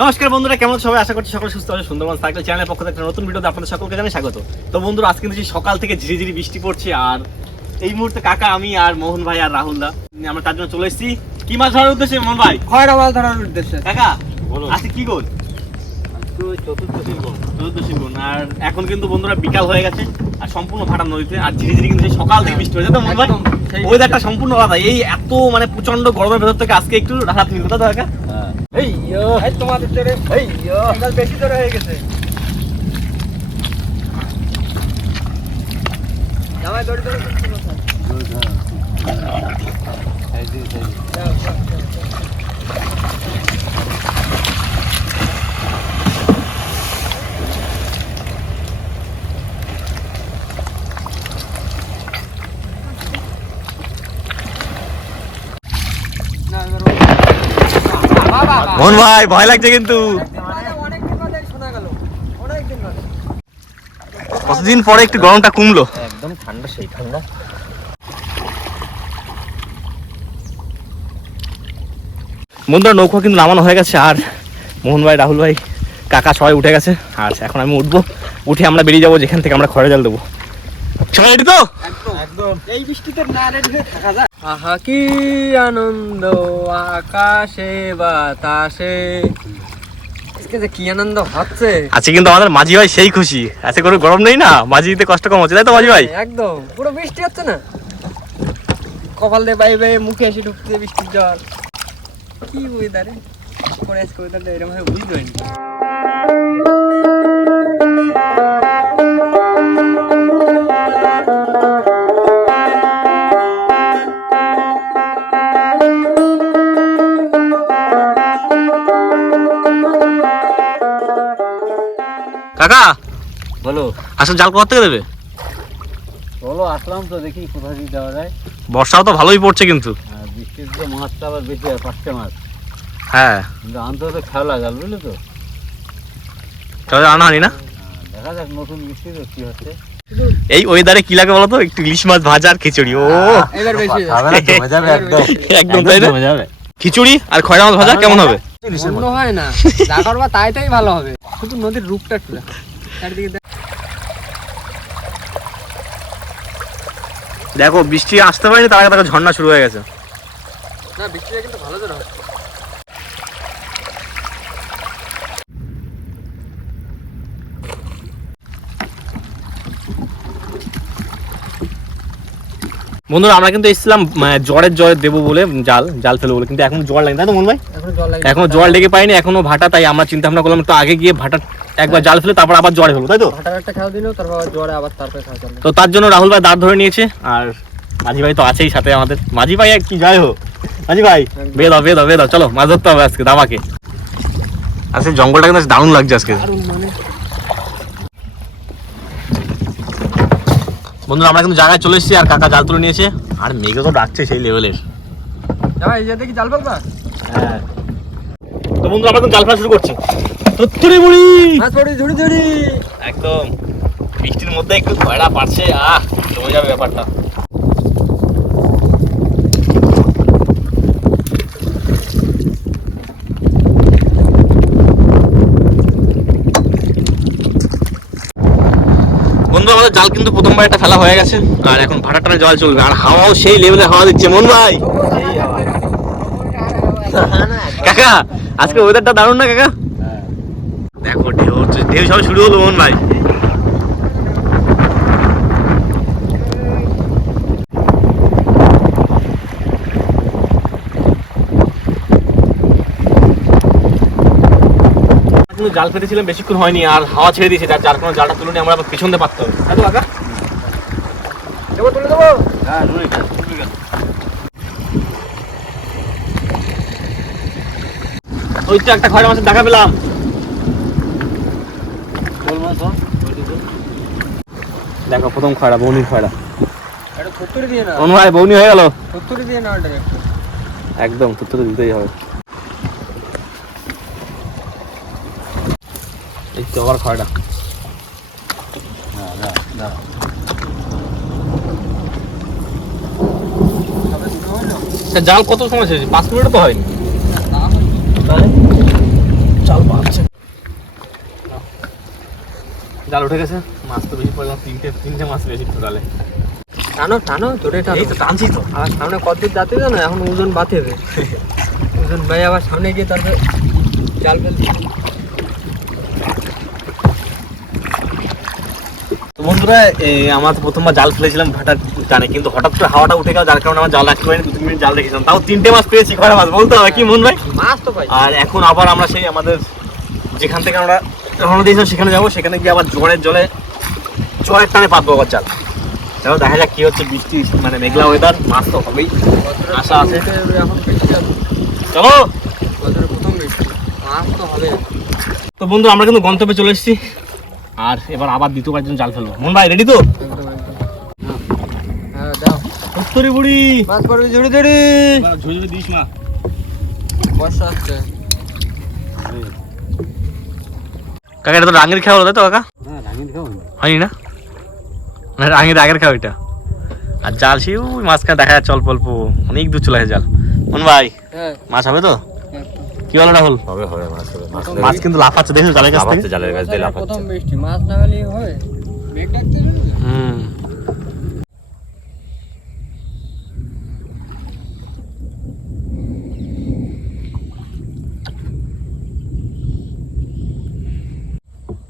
নমস্কার বন্ধুরা, কেমন সবাই? আশা করছি সকলে সুস্থ আছে। সুন্দরবন সাইকেল চ্যানেলের পক্ষ থেকে নতুন ভিডিওতে আপনাদের সকলকে জানাই স্বাগত। তো বন্ধুরা, আজকে কিন্তু সকাল থেকে ঝিরি ঝিরি বৃষ্টি পড়ছে, আর এই মুহূর্তে কাকা, আমি আর মোহন ভাই আর রাহুল দা আমরা তার জন্য চলে এসেছি কি মাছ ধরার উদ্দেশ্যে। মোহন ভাই, খয়রা মাছ ধরার উদ্দেশ্যে। কাকা বলো, আজকে কি গোল? চতুর্দশী গোল। আর এখন কিন্তু বন্ধুরা বিকাল হয়ে গেছে, আর সম্পূর্ণ ভাটা নদীতে, আর ঝিরি ঝিরি কিন্তু সকাল থেকে বৃষ্টি হয়েছে। তো মোহন ভাই, ওয়েদারটা সম্পূর্ণ আলাদা। এই এত মানে প্রচন্ড গরমের ভেতর থেকে আজকে একটু রাহাত মিলবে, তো কাকা? এই তোমাদের জোরে বেশি জোরে হয়ে গেছে। জামাই দড়ি ধরে মোহন ভাই, ভয় লাগছে কিন্তু। কতদিন পরে একটু গরমটা কমলো, একদম ঠান্ডা, সেই ঠান্ডা। বন্ধুরা, নৌকা কিন্তু নামানো হয়ে গেছে, আর মোহন ভাই, রাহুল ভাই, কাকা সবাই উঠে গেছে। আর এখন আমি উঠবো, উঠে আমরা বেরিয়ে যাবো যেখান থেকে আমরা খড়ে জাল দেবো। সবাই রেডি তো? একদম। এই বৃষ্টিতে না রেডি হয়ে থাকা যায়? আহা কি আনন্দ আকাশে বাতাসে, আজকে যে কি আনন্দ হচ্ছে। আজকে কিন্তু আমাদের মাঝি ভাই সেই খুশি, আজকে কোনো গরম নেই না, মাঝিতে কষ্ট কম হচ্ছে, তাই তো মাঝি ভাই? একদম, পুরো বৃষ্টি হচ্ছে না, কপাল দিয়ে বাইবে মুখে এসে ঢুকছে বৃষ্টির জল। কি ওয়েদারে পরে আজকে ওয়েদারটা এরকম ভাবে বুঝতে পারিনি। কাকা বলো। আসলে জাল কোথা থেকে দেবে? চলো, আসলাম তো, দেখি কোথায় দিয়ে যাওয়া যায়। বর্ষাও তো ভালোই পড়ছে কিন্তু। বৃষ্টির তো মাছটা আবার বেশি হয়, 5টা মাছ, হ্যাঁ, কিন্তু আনতে তো খেলা জাল, বুঝলে তো। তাহলে আনা হয়নি না। দেখা যাক নতুন বৃষ্টি তো কি হচ্ছে। এই ওয়েদারে কি লাগে বলো তো, একটু ইলিশ মাছ ভাজা আর খিচুড়ি। ও এবার বেশি একদম তাই না? খিচুড়ি আর খয়রা মাছ ভাজা কেমন হবে? মন্দ হয় না, যা করবা তাই ভালো হবে। শুধু নদীর রূপটা একটু দেখো, চারিদিকে দেখো, বৃষ্টি আসতে পারেনি, তার আগে দেখো ঝর্ণা শুরু হয়ে গেছে। না, বৃষ্টিটা কিন্তু ভালো জোরে হচ্ছে। বন্ধুরা, আমরা কিন্তু এসেছিলাম জ্বরের জল দেবো বলে, জাল ফেলবো বলে, কিন্তু এখন জ্বর লাগে, তাই তো মন ভাই? এখনো জল লেগে পাইনি, এখনো ভাটা, তাই আমরা চিন্তা ভাবনা করলাম তো আগে গিয়ে ভাটা একবার জাল ফেলে তারপর আবার জ্বরে ফেলবো, তাই তো? ভাটার একটা খাওয়া দিল, তারপর জ্বরে আবার তারপরে খাওয়া চলবে। তো তার জন্য রাহুল ভাই দাঁড় ধরে নিয়েছে, আর মাঝি ভাই তো আছেই সাথে আমাদের। মাঝি ভাই কি যাই হোক, মাঝি ভাই বেদাও চলো, মাছ ধরতে হবে আজকে দামাকে। আজকে জঙ্গলটা কিন্তু দারুণ লাগছে আজকে। বন্ধুরা, আমরা কিন্তু জায়গায় চলে এসেছি, আর কাকা জাল তুলে নিয়েছে, আর মেঘে তো ডাকছে সেই লেভেলের। যাবা, এই যে দেখি জাল ফেলবা। হ্যাঁ, তো বন্ধুরা, আমরা কিন্তু জাল ফেলা শুরু করছি। তুত্তুরি মুড়ি মাছ পড়ি ঝুড়ি ঝুড়ি। একদম বৃষ্টির মধ্যে একটু খয়রা পাচ্ছে, জমে যাবে ব্যাপারটা। বন্ধু, আমাদের জাল কিন্তু প্রথমবার একটা ফেলা হয়ে গেছে, আর এখন ভাটাটার জল চলবে, আর হাওয়াও সেই লেভেলে হাওয়া দিচ্ছে মন ভাই। কাকা, আজকে ওয়েদারটা দারুণ না কাকা? দেখো, ঢেউ সব শুরু হলো মন ভাই। জাল ফেলেছিলাম, বেশিক্ষণ হয়নি, আর হাওয়া ছেড়ে দিয়েছে, যার কোনো জালটা তুলে নিয়ে আমরা আবার পিছন দিয়ে পারতে হবে, তাই তো কাকা? তুলে দেবো। হ্যাঁ, ওই তো একটা খয়রা মাছের দেখা পেলাম। দেখো, প্রথম খয়রা, বৌনির খয়রা। এটা থুত্তুরি দিয়ে না, ভাই বৌনি হয়ে গেল। থুত্তুরি দিয়ে না, ডাইরেক্ট একদম থুত্তুরি দিতেই হবে। এই তো আবার খয়রা। জাল কত সময় শেষ? 5 মিনিট তো হয়নি। জাল জাল উঠে গেছে, মাছ তো বেশি পড়লাম, তিনটে মাছ বেশি টোটালে। টানো টানো জোরে টানো। এই তো টানছি তো। আবার সামনে কতদূর যাতে জানো, এখন ওজন বাঁধবে। ওজন ভাই আবার সামনে গিয়ে তারপরে জাল ফেলতে। তো বন্ধুরা আমার প্রথমবার জাল ফেলেছিলাম ভাটার টানে, কিন্তু হঠাৎ করে হাওয়াটা উঠে গেল, যার কারণে আমার জাল রাখতে পারিনি। 2-3 মিনিট জাল রেখেছিলাম, তাও 3টে মাছ পেয়েছি, খয়রা মাছ বলতে হবে কি মন ভাই? মাছ তো ভাই। আর এখন আবার আমরা সেই আমাদের যেখান থেকে আমরা রওনা দিয়েছিলাম সেখানে যাবো, সেখানে গিয়ে আবার জোয়ারের টানে পাতবো আবার জাল। দেখো দেখা যাক কি হচ্ছে, বৃষ্টি মানে মেঘলা ওয়েদার, মাছ তো হবেই, আশা আছে। এখন বৃষ্টি আছে, চলো। বছরের প্রথম বৃষ্টি, মাছ তো হবে। তো বন্ধু আমরা কিন্তু গন্তব্যে চলে এসেছি, আর এবার আবার দ্বিতীয়বার জন্য জাল ফেলবো। মন ভাই রেডি তো? একদম একদম। হ্যাঁ দাও। উত্তরি বুড়ি মাছ পড়বে ঝুড়ি ঝুড়ি। ঝুড়ি দিস মা, বর্ষা আসছে। কাকা এটা তো রাঙের খাওয়া হলো তাই তো কাকা? হ্যাঁ রাঙিন খাও হয়নি না, মানে রাঙের আগের খাওয়া এটা। আর জাল সেই ওই মাঝখানে দেখা যাচ্ছে অল্প অল্প, অনেক দূর চলে আসে জাল। মন ভাই হ্যাঁ মাছ হবে তো? কি বলো রাহুল? হবে হবে মাছ হবে, মাছ মাছ কিন্তু লাফাচ্ছে, দেখছো জালের কাছ থেকে? লাফাচ্ছে, জালের কাছ দিয়ে প্রথম লাফাচ্ছে। বৃষ্টি, মাছ না হলেই হয়। মেঘ ডাকতে যাবে না? হুম।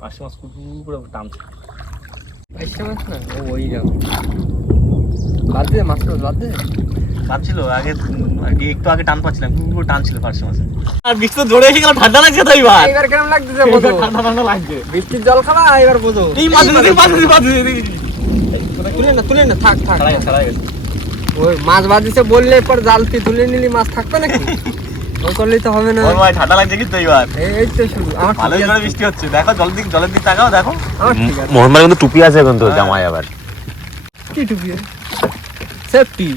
পাঁচশো মাছ পুরো টানছে। বাইশটা মাছ না, ও ওই যাও। বাদ দে মাছ, বাদ দে। টানছিল আগে, একটু আগে টান পাচ্ছিলাম, পুরো টানছিল পাঁচশো মাছে। আর বৃষ্টি তো জোরে এসে গেল, ঠান্ডা লাগছে তো এবার। এবার কেমন লাগতেছে বোঝো? ঠান্ডা ঠান্ডা লাগছে। বৃষ্টির জল খাবা এবার বোঝো। এই মাছ তুলে না থাক থাক। ছাড়াই গেছে। ওই মাছ বাজিছে বললে পর জালতি তুলে নিলি মাছ থাকবে নাকি? ওই করলেই তো হবে না। ওর ভাই ঠান্ডা লাগছে কিন্তু এইবার। এই তো শুরু। আমার ভালোই ঠিক করে আছে। বৃষ্টি হচ্ছে, দেখো জলের দিক তাকাও, দেখো। আমার ঠিক আছে। মোহন ভাই কিন্তু টুপি আছে কিন্তু জামাই আবার। কি টুপি? সেফটি।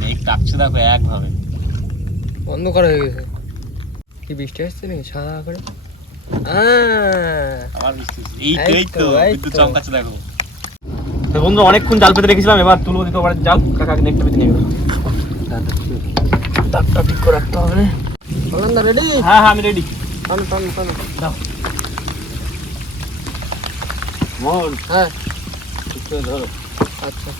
মেঘ ডাকছে দেখো একভাবে। বন্ধ করা হয়ে গেছে। কি বৃষ্টি আসছে নাকি সারা করে? আবার বৃষ্টি হচ্ছে। এই এই তো, তো এই বিদ্যুৎ তো। চমকাচ্ছে দেখো। তো বন্ধু অনেকক্ষণ জাল পেতে রেখেছিলাম, এবার তুলবো দিতে পারে জাল। কাকাকে নেকটা পেতে নিয়ে গেল। তাপটা ঠিক করে রাখতে হবে। বললাম না রেডি? হ্যাঁ হ্যাঁ আমি রেডি। টানো টানো টানো। দাও মোর হ্যাঁ ঠিক করে ধরো। আচ্ছা।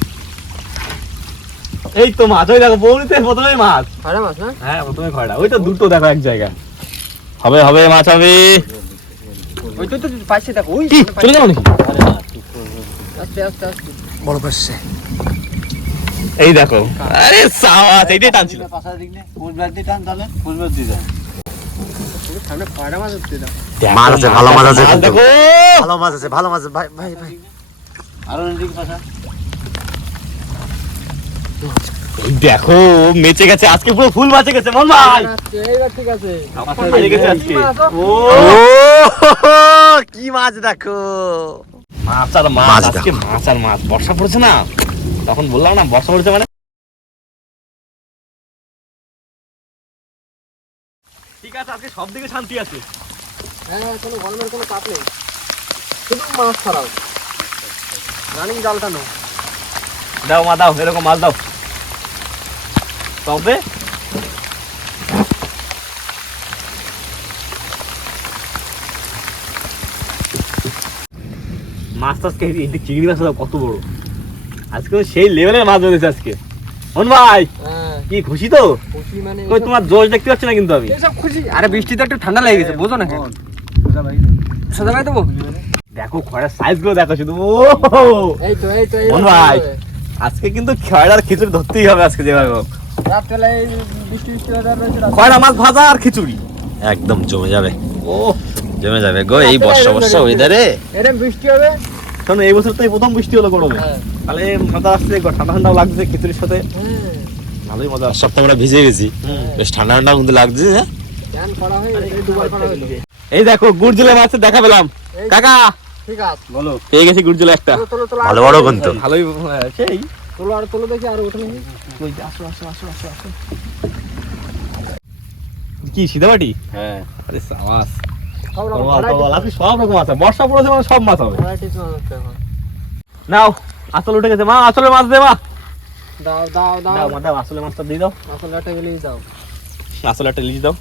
এই তো মাছ, ওই দেখো বৌনিতে প্রথমেই মাছ। আরে মাছ না? হ্যাঁ প্রথমে খয়রা, ওই তো দুটো দেখো এক জায়গায়। হবে হবে মাছ হবে। ওই তো পাইছে দেখো। ওই কি চলে যাবো নাকি? আস্তে আস্তে আস্তে। বড় পাশে এই দেখো। আরে সাওয়াস, এইটাই টানছিল। পাশার দিক নে, ফুলবার দিয়ে টান তাহলে, ফুলবার দিয়ে দাও। সামনে পায়রা মাছ উঠতে দাও। মাছ আছে, ভালো মাছ আছে কিন্তু। দেখো ভালো মাছ আছে, ভালো মাছ আছে, ভাই ভাই ভাই। আরো দিকে পাশা। এই দেখো মেচে গেছে আজকে, পুরো ফুল বাঁচে গেছে মন ভাই। এইবার ঠিক আছে। হারিয়ে গেছে আজকে। ও কি মাছ দেখো। মাছ আর মাছ, মাছ আজকে মাছ আর মাছ। বর্ষা পড়েছে না, তখন বললাম না বর্ষা পড়েছে মানে। ঠিক আছে, আজকে সব দিকে শান্তি আছে। হ্যাঁ কোনো গরমের কোনো চাপ নেই, শুধু মাছ ছাড়াও। রানিং জাল টানো। দাও মা দাও, এরকম মাছ দাও। তবে মাছ তো আজকে চিংড়ি মাছ কত বড়, আজকে সেই লেভেলের মাছ ধরেছে আজকে। মন ভাই হ্যাঁ কি খুশি তো? খুশি মানে কই তোমার জোশ দেখতে পাচ্ছি না কিন্তু আমি। এসব খুশি। আরে বৃষ্টিতে একটু ঠান্ডা লেগে গেছে, বোঝো না? সোজা ভাই দেবো। দেখো খয়রার সাইজ গুলো দেখো শুধু। ও এই তো এই তো মন ভাই আজকে কিন্তু খয়রার খিচুড়ি ধরতেই হবে আজকে যেভাবে হোক। রাতবেলায় বৃষ্টি বৃষ্টি weather রয়েছে, খয়রা মাছ ভাজা আর খিচুড়ি একদম জমে যাবে, ও জমে যাবে গো এই বর্ষা বর্ষা ওয়েদারে। এরকম বৃষ্টি হবে। কারণ এই বছর তো এই প্রথম বৃষ্টি হলো গরমে, হ্যাঁ তাহলে মজা আসছে, ঠান্ডা ঠান্ডাও লাগছে খিচুড়ির সাথে, হ্যাঁ ভালোই মজা আসছে। সপ্তাহ আমরা ভিজে গেছি, বেশ ঠান্ডা ঠান্ডা কিন্তু লাগছে। হ্যাঁ ধ্যান করা হয়, এই দুবার করা হলো। এই দেখো গুড় জেলে মাছের দেখা পেলাম। এই কাকা ঠিক আছে, বলো, পেয়ে গেছি গুড় জেলে একটা। তোলো তোলো তোলো। ভালো বড় কিন্তু। ভালোই সেই তোলো আর তোলো দেখি আর ওঠে নাকি। আসো আসো আসো আসো আসো। কি সিধাবাটি? হ্যাঁ আরে সাবাস, সব রকম আপনি সব রকম আছে, বর্ষা পড়েছে মানে সব মাছ হবে। varieties মাছ আছে এখন। নাও আসল উঠে গেছে মা, আসলে মাছ দে মা। দাও দাও দাও দাও। মা দাও, আসলে মাছটা দিয়ে দাও। আসলে একটা গেলেই দাও। আসলে একটা ইলিশ দাও।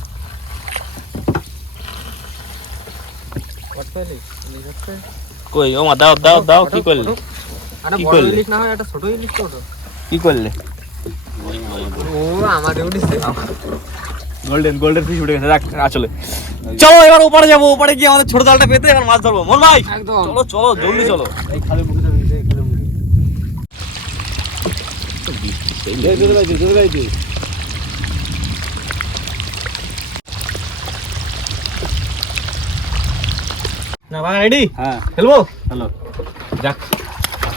কত পেলি? লিখতে কই ও মা দাও দাও দাও কি করলে আরে কি বড় করলে? ইলিশ না হয় একটা ছোট ইলিশ তো কি করলে ও আমাদের উঠেছে গোল্ডেন ফিশ উঠে গেছে দেখ আসলে চলো এবার ওপারে যাবো ওপারে গিয়ে আমাদের ছোট জালটা পেতে এবার মাছ ধরবো মন ভাই একদম চলো চলো জলদি চলো না ভাই রেডি হ্যাঁ খেলবো হ্যালো যাক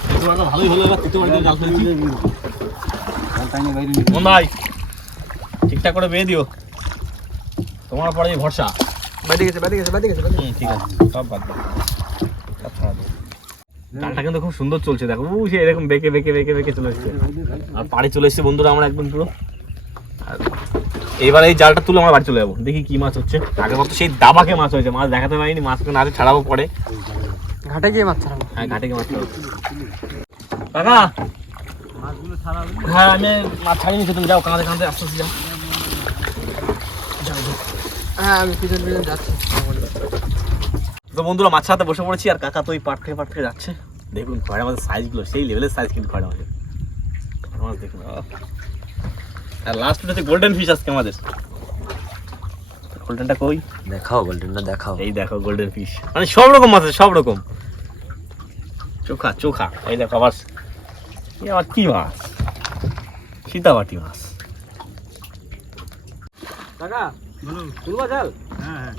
তৃতীয়বারটা ভালোই হলো এবার তৃতীয়বার জাল ফেলছি মন ভাই ঠিকঠাক করে বেয়ে দিও তোমার পরে ভরসা বাড়ি গেছে ঠিক আছে সব বাদ দাও সব ছাড়া দাও জালটা কিন্তু খুব সুন্দর চলছে দেখো সে এরকম বেঁকে বেঁকে বেঁকে বেঁকে চলে এসছে আর পাড়ে চলে এসছে বন্ধুরা আমরা একদম পুরো আর এবার এই জালটা তুলে আমরা বাড়ি চলে যাবো দেখি কি মাছ হচ্ছে আগের মতো সেই দাবাকে মাছ হয়েছে মাছ দেখাতে পারিনি মাছকে না ছাড়াবো পরে ঘাটে গিয়ে মাছ ছাড়াবো হ্যাঁ ঘাটে গিয়ে মাছ ছাড়াবো কাকা হ্যাঁ আমি মাছ ছাড়িয়ে নিচ্ছি তুমি যাও কাঁদে কাঁদে আস্তে আস্তে যাও হ্যাঁ আমি পিছন যাচ্ছি তো বন্ধুরা মাছ ছাড়াতে বসে পড়েছি আর কাকা তো ওই পাট থেকে যাচ্ছে দেখুন খয়রা মাছের সাইজগুলো সেই লেভেলের সাইজ কিন্তু খয়রা মাছের মাছ দেখুন আর লাস্ট হচ্ছে গোল্ডেন ফিশ আজকে আমাদের গোল্ডেনটা কই দেখাও গোল্ডেনটা দেখাও এই দেখো গোল্ডেন ফিশ মানে সব রকম মাছ আছে সব রকম চোখা চোখা এই দেখো আবার এই আবার কি মাছ সীতাবাটি মাছ কাকা তুলবা জাল হ্যাঁ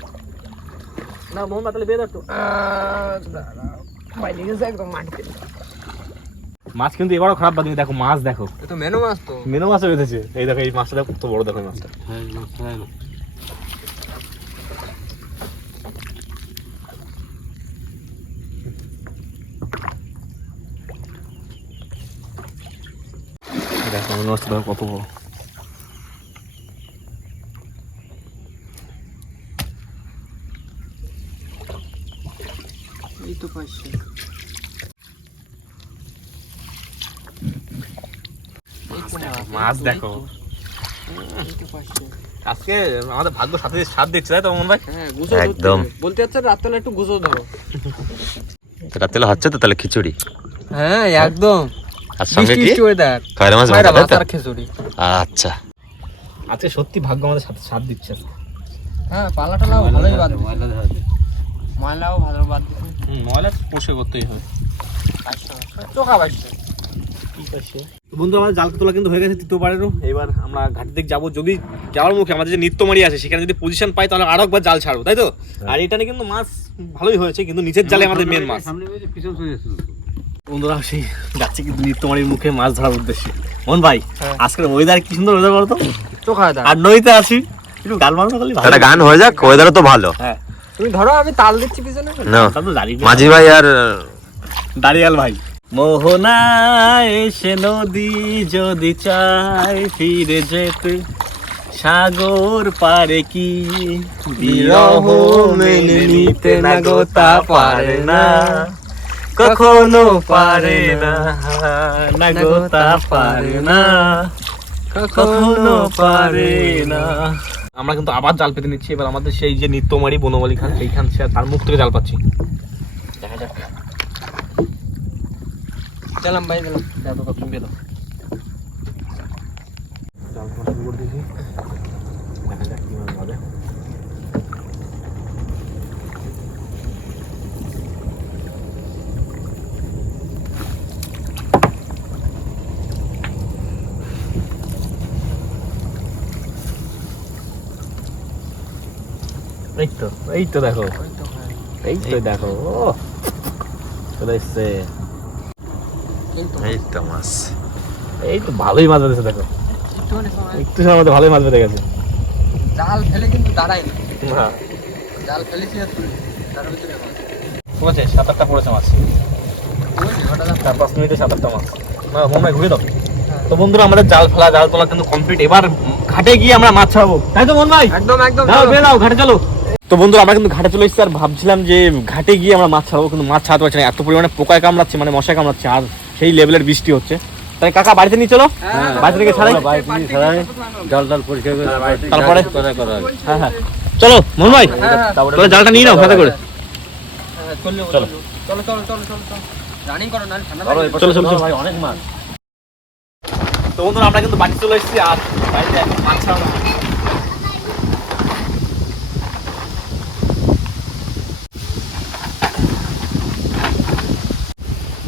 না মোহন তাহলে বেয়ে একটু বাইরে গেছে একদম মাটিতে মাছ কিন্তু এবারও খারাপ বাদিনি দেখো মাছ দেখো এ তো মেনু মাছ তো মেনো মাছও বেঁধেছে এই দেখো এই মাছটা দেখো কত বড় দেখো এই মাছটা দেখো এই মাছটা দেখো কত বড় এই তো পাইছি মাছ দেখো এই তো পাইছি আজকে আমাদের ভাগ্য সাথে সাথ দিচ্ছে তাই তো মন ভাই হ্যাঁ গুছো একদম। বলতে যাচ্ছে রাতবেলা একটু গুছো ধরো রাতেলে হচ্ছে তো তাহলে খিচুড়ি হ্যাঁ একদম আর সঙ্গে কি বৃষ্টি ওয়েদার খয়রা মাছ খয়রা ভাজা, মাছ তাই তো? আর খিচুড়ি আচ্ছা আজকে সত্যি ভাগ্য আমাদের সাথে সাথ দিচ্ছে আজকে হ্যাঁ পালা টালাও ভালোই বাদ ময়লাও ভালো বাদ দিচ্ছে ময়লা পোষে করতেই হয় চোখা পাইছে বন্ধু আমাদের জাল তোলা কিন্তু হয়ে গেছে তৃতীয়বারেরও এবার আমরা ঘাট দিক যাবো যদি যাওয়ার মুখে আমাদের যে নিত্যমারি আছে সেখানে যদি পজিশন পাই তাহলে আরো একবার জাল ছাড়বো তাই তো আর এটানে কিন্তু মাছ ভালোই হয়েছে কিন্তু নিচের জালে আমাদের মেন মাছ বন্ধুরা সেই যাচ্ছি কিন্তু নিত্যমারির মুখে মাছ ধরার উদ্দেশ্যে মোহন ভাই হ্যাঁ। আজকের ওয়েদার কি সুন্দর ওয়েদার বলো তো চোখা দা আর নদীতে আসি একটু গাল মারানো করলে ভালো একটা গান হয়ে যাক ওয়েদারও তো ভালো হ্যাঁ তুমি ধরো আমি তাল দিচ্ছি পিছনে না তা তো জানি মাঝি ভাই আর দাঁড়িয়াল ভাই মোহনা এসে নদী যদি চাই ফিরে যেতে সাগর পারে কি বিরহ মেনে নিতে না গো তা পারে না কখনো পারে না না গো তা পারে না কখনো পারে না আমরা কিন্তু আবার জাল পেতে নিচ্ছি এবার আমাদের সেই যে নিত্যমারি বনমালী খান সেইখান সে তার মুখ থেকে জাল পাচ্ছি দেখা যাক চলাম ভাই গেলাম এত কত তুমি দাও জাল ফেলা শুরু করে দিয়েছি দেখা যাক কি মাছ হবে এই তো দেখো এই তো দেখো ও চলে এসছে এই তো মাছ এই তো ভালোই মাছ বেঁধেছে দেখো একটু সময় মধ্যে ভালোই মাছ বেঁধে গেছে জাল ফেলে কিন্তু দাঁড়াই না হ্যাঁ জাল ফেলেছি আর তুলি তার ভিতরে মাছ পড়েছে 7-8টা পড়েছে মাছ 4-5 মিনিটে 7-8টা মাছ না মনে ঘুরে দাও তো বন্ধুরা আমাদের জাল ফেলা জাল তোলা কিন্তু কমপ্লিট এবার ঘাটে গিয়ে আমরা মাছ ছাড়াবো তাই তো মন ভাই একদম একদম দাও বের দাও ঘাটে চলো তো বন্ধুরা আমরা কিন্তু ঘাটে চলে এসেছি আর ভাবছিলাম যে ঘাটে গিয়ে আমরা মাছ ছাড়াবো কিন্তু মাছ ছাড়াতে পারছি না এত পরিমাণে পোকায় কামড়াচ্ছে মানে মশায় কামড়াচ্ছে আর সেই লেভেলের বৃষ্টি হচ্ছে তাই কাকা বাড়িতে নিয়ে চলো বাড়িতে থেকে ছাড়াই জল টল পরিষ্কার করে তারপরে হ্যাঁ হ্যাঁ চলো মন ভাই তাহলে জালটা নিয়ে নাও খাতা করে চলো চলো চলো চলো চলো চলো চলো রানিং করো না ঠান্ডা চলো, লাগবে। চলো চলো চলো ভাই অনেক মাছ। তো বন্ধুরা আমরা কিন্তু বাড়ি চলে এসেছি আর বাড়িতে এখন মাছ ছাড়ানো হয়।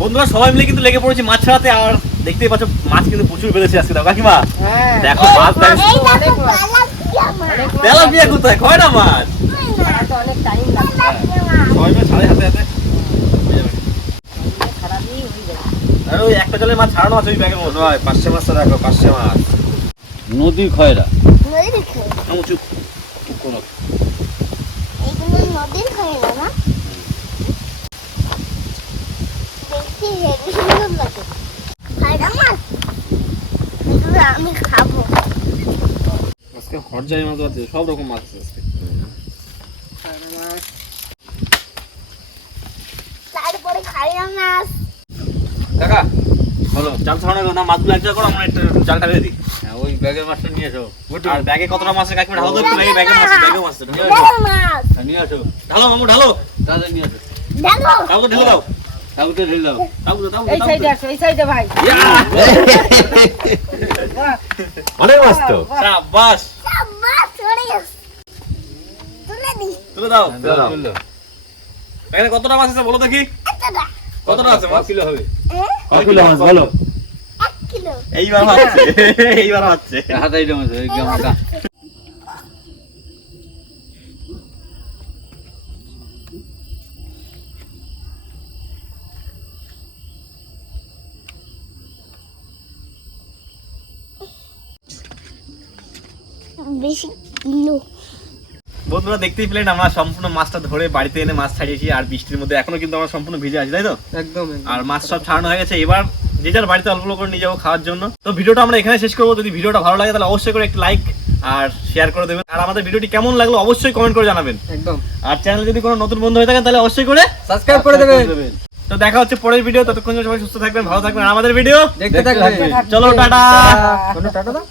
বন্ধুরা সবাই মিলে কিন্তু লেগে পড়েছি মাছ ছাড়াতে আর দেখতেই পাচ্ছ মাছ কিন্তু প্রচুর বেড়েছে আজকে দাও কাকিমা হ্যাঁ দেখো মাছ দেখো অনেক মাছ। অনেক মাছ। তেলাপিয়া কোথায় কয় না মাছ ছাড়া তো অনেক টাইম লাগবে। সবাই মিলে ছাড়ে হাতে হাতে খারাপই হয়ে যাবে। আর ওই একটা জলের মাছ ছাড়ানো আছে ওই ব্যাগের মধ্যে ভাই পাঁচশো মাছ রাখো, পাঁচশো মাছ। নদীর খয়রা আমি চুপ কোনো এগুলো নদীর খয়রা না দেখতে হেভি সুন্দর লাগে খয়রা মাছ এগুলো আমি খাবো আজকে হট যায় মাছ আছে সব রকম মাছ আছে আজকে খয়রা মাছ। তারপরে খয়রা মাছ কাকা বলো জাল ছাড়ানো না মাছগুলো এক জায়গা করো আমরা একটা জালটা বেঁধে দিই হ্যাঁ, ওই ব্যাগের মাছটা নিয়ে এসো আর ব্যাগে কতটা মাছ আছে কাকিমা ঢালো তো একটু ব্যাগে ব্যাগে মাছ ব্যাগে মাছ আছে। বড় মাছ হ্যাঁ, নিয়ে আসো ঢালো মামু ঢালো তাদের নিয়ে আসো দেখো তাও তো ঢেলে দাও কাউকে ঢেলে দাও তাও তো তাও এই সাইডে আসো এই সাইডে ভাই। অনেক মাছ তো। শাবাশ সব মাছ পড়ে গেছে তুলে দি তুলে দাও হ্যাঁ, দাও, তুলে দাও। এখানে কতটা মাছ আছে বলো দেখি এতটা কতটা আছে মাছ কিলো হবে কয় কিলো মাছ বলো? 1 কিলো এইবার হচ্ছে এইবার হচ্ছে হাতে এটা মাছ ওই গামটা বেশি কিলো বন্ধুরা দেখতেই পেলেন আমরা সম্পূর্ণ মাছটা ধরে বাড়িতে এনে মাছ ছাড়িয়েছি আর বৃষ্টির মধ্যে এখনো কিন্তু আমরা সম্পূর্ণ ভিজে আছি তাই তো একদম একদম। আর মাছ সব ছাড়ানো হয়ে গেছে এবার যে যার বাড়িতে অল্প অল্প করে নিয়ে যাবো খাওয়ার জন্য তো ভিডিওটা আমরা এখানে শেষ করবো যদি ভিডিওটা ভালো লাগে তাহলে অবশ্যই করে একটা লাইক আর শেয়ার করে দেবেন আর আমাদের ভিডিওটি কেমন লাগলো অবশ্যই কমেন্ট করে জানাবেন একদম আর চ্যানেলে যদি কোনো নতুন বন্ধু হয়ে থাকেন তাহলে অবশ্যই করে সাবস্ক্রাইব করে দেবেন। তো দেখা হচ্ছে পরের ভিডিও ততক্ষণ সবাই সুস্থ থাকবেন ভালো থাকবেন আর আমাদের ভিডিও দেখতে থাকবেন। চলো টাটা টাটা দাও।